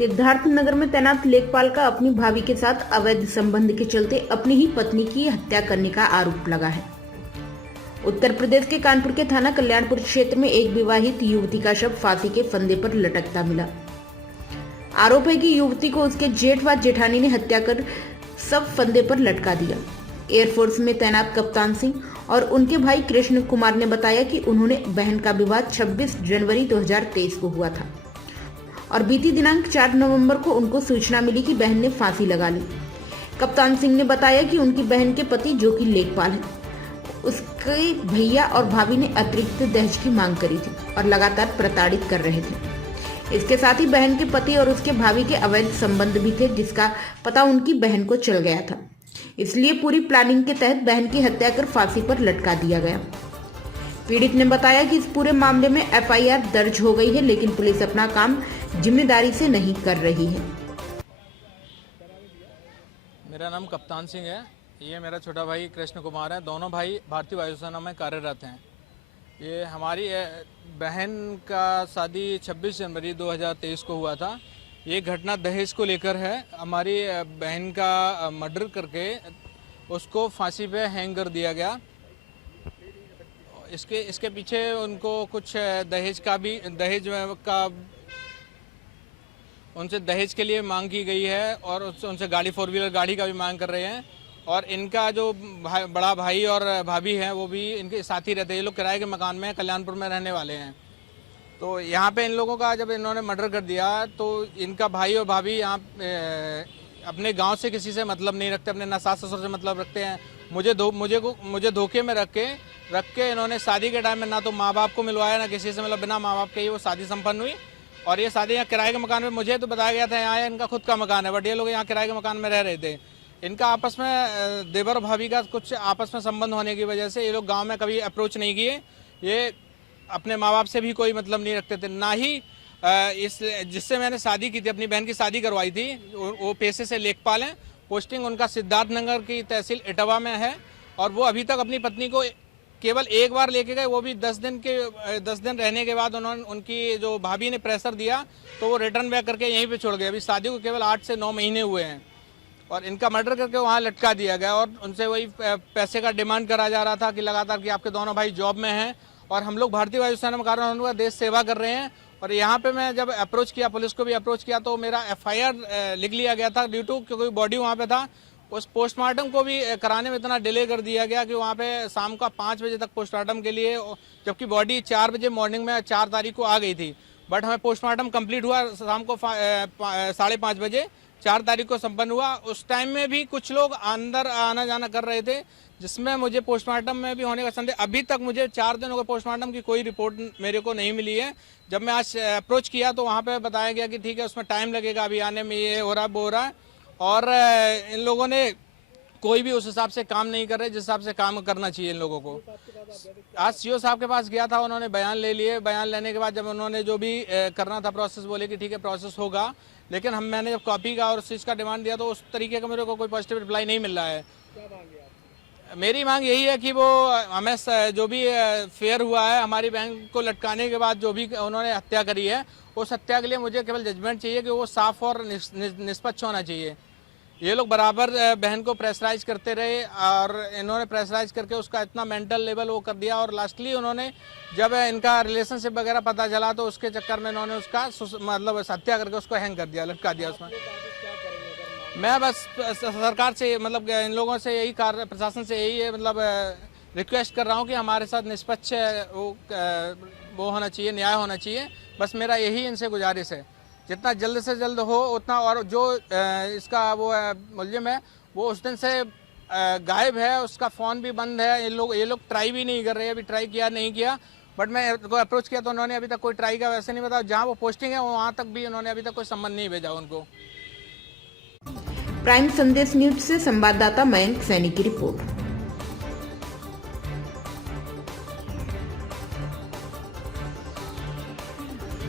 सिद्धार्थनगर में तैनात लेखपाल का अपनी भाभी के साथ अवैध संबंध के चलते अपनी ही पत्नी की हत्या करने का आरोप लगा है। उत्तर प्रदेश के कानपुर के थाना कल्याणपुर क्षेत्र में एक विवाहित युवती का शव फांसी के फंदे पर लटकता मिला। आरोप है कि युवती को उसके जेठ व जेठानी ने हत्या कर शव फंदे पर लटका दिया। एयरफोर्स में तैनात कप्तान सिंह और उनके भाई कृष्ण कुमार ने बताया कि उन्होंने बहन का विवाह 26 जनवरी 2023 को हुआ था और बीती दिनांक 4 नवंबर को उनको सूचना मिली कि बहन ने फांसी लगा ली। कप्तान सिंह ने बताया कि उनकी बहन के पति, जो कि लेखपाल हैं, उसके भैया और भाभी ने अतिरिक्त दहेज की मांग करी थी और लगातार प्रताड़ित कर रहे थे। इसके साथ ही बहन के पति और उसके भाभी के अवैध संबंध भी थे, जिसका पता उनकी बहन को चल गया था। इसलिए पूरी प्लानिंग के तहत बहन की हत्या कर फांसी पर लटका दिया गया। पीड़ित ने बताया कि इस पूरे मामले में एफआईआर दर्ज हो गई है, लेकिन पुलिस अपना काम जिम्मेदारी से नहीं कर रही है। मेरा नाम कप्तान सिंह है। ये मेरा छोटा भाई कृष्ण कुमार है। दोनों भाई भारतीय वायुसेना में कार्यरत हैं। ये हमारी बहन का शादी 26 जनवरी 2023 को हुआ था। ये घटना दहेज को लेकर है। हमारी बहन का मर्डर करके उसको फांसी पे हैंग कर दिया गया। इसके पीछे उनको कुछ दहेज का उनसे दहेज के लिए मांग की गई है और उनसे गाड़ी 4 व्हीलर गाड़ी का भी मांग कर रहे हैं। और इनका जो बड़ा भाई और भाभी है वो भी इनके साथ ही रहते हैं। ये लोग किराए के मकान में कल्याणपुर में रहने वाले हैं। तो यहाँ पे इन लोगों का जब इन्होंने मर्डर कर दिया तो इनका भाई और भाभी यहाँ अपने गांव से किसी से मतलब नहीं रखते, अपने ना सास ससुर से मतलब रखते हैं। मुझे धोखे में रख के इन्होंने शादी के टाइम में ना तो माँ बाप को मिलवाया, ना किसी से, मतलब बिना माँ बाप के ही वो शादी संपन्न हुई। और ये शादी यहाँ किराए के मकान में, मुझे तो बताया गया था यहाँ इनका खुद का मकान है, बट ये लोग यहाँ किराए के मकान में रह रहे थे। इनका आपस में देवर और भाभी का कुछ आपस में संबंध होने की वजह से ये लोग गाँव में कभी अप्रोच नहीं किए। ये अपने माँ बाप से भी कोई मतलब नहीं रखते थे, ना ही जिससे मैंने शादी की थी, अपनी बहन की शादी करवाई थी, वो पेशे से लेखपाल हैं। पोस्टिंग उनका सिद्धार्थनगर की तहसील इटावा में है। और वो अभी तक अपनी पत्नी को केवल एक बार लेके गए, वो भी 10 दिन रहने के बाद उनकी जो भाभी ने प्रेशर दिया तो वो रिटर्न बैक करके यहीं पे छोड़ गए। अभी शादी को केवल 8 से 9 महीने हुए हैं और इनका मर्डर करके वहाँ लटका दिया गया। और उनसे वही पैसे का डिमांड करा जा रहा था कि लगातार कि आपके दोनों भाई जॉब में हैं और हम लोग भारतीय वायुसेना में कार्य, हम लोग देश सेवा कर रहे हैं। और यहाँ पे मैं जब अप्रोच किया, पुलिस को भी अप्रोच किया, तो मेरा एफआईआर लिख लिया गया था ड्यू टू क्योंकि बॉडी वहाँ पे था। उस पोस्टमार्टम को भी कराने में इतना डिले कर दिया गया कि वहाँ पे शाम का 5 बजे तक पोस्टमार्टम के लिए, जबकि बॉडी 4 बजे मॉर्निंग में 4 तारीख को आ गई थी। बट हमें पोस्टमार्टम कंप्लीट हुआ शाम को 5:30 बजे 4 तारीख को संपन्न हुआ। उस टाइम में भी कुछ लोग अंदर आना जाना कर रहे थे, जिसमें मुझे पोस्टमार्टम में भी होने का संदेह। अभी तक मुझे 4 दिन हो गए, पोस्टमार्टम की कोई रिपोर्ट मेरे को नहीं मिली है। जब मैं आज अप्रोच किया तो वहाँ पे बताया गया कि ठीक है, उसमें टाइम लगेगा, अभी आने में ये हो रहा है वो हो रहा है। और इन लोगों ने कोई भी उस हिसाब से काम नहीं कर रहे जिस हिसाब से काम करना चाहिए इन लोगों को। आज सीओ साहब के पास गया था, उन्होंने बयान ले लिए। बयान लेने के बाद जब उन्होंने जो भी करना था प्रोसेस, बोले कि ठीक है प्रोसेस होगा। लेकिन मैंने जब कॉपी का और उस चीज़ का डिमांड दिया तो उस तरीके का मेरे को कोई पॉजिटिव रिप्लाई नहीं मिल रहा है। मेरी मांग यही है कि वो हमें जो भी फेयर हुआ है, हमारी बहन को लटकाने के बाद जो भी उन्होंने हत्या करी है, उस हत्या के लिए मुझे केवल जजमेंट चाहिए कि वो साफ और निष्पक्ष होना चाहिए। ये लोग बराबर बहन को प्रेशराइज करते रहे और इन्होंने प्रेशराइज करके उसका इतना मेंटल लेवल वो कर दिया। और लास्टली उन्होंने जब इनका रिलेशनशिप वगैरह पता चला तो उसके चक्कर में इन्होंने उसका मतलब हत्या करके उसको हैंग कर दिया, लटका दिया उसमें। मैं बस सरकार से, मतलब इन लोगों से यही प्रशासन से यही मतलब रिक्वेस्ट कर रहा हूँ कि हमारे साथ निष्पक्ष वो होना चाहिए, न्याय होना चाहिए। बस मेरा यही इनसे गुजारिश है, जितना जल्द से जल्द हो उतना। और जो इसका वो मुलजिम है वो उस दिन से गायब है, उसका फ़ोन भी बंद है। ये लोग ट्राई भी नहीं कर रहे, अभी ट्राई किया नहीं किया। बट मैं को अप्रोच किया तो उन्होंने अभी तक कोई ट्राई का वैसे नहीं बताया। जहाँ वो पोस्टिंग है वहाँ तक भी उन्होंने अभी तक कोई संबंध नहीं भेजा उनको। प्राइम संदेश न्यूज से संवाददाता मयंक सैनी की रिपोर्ट।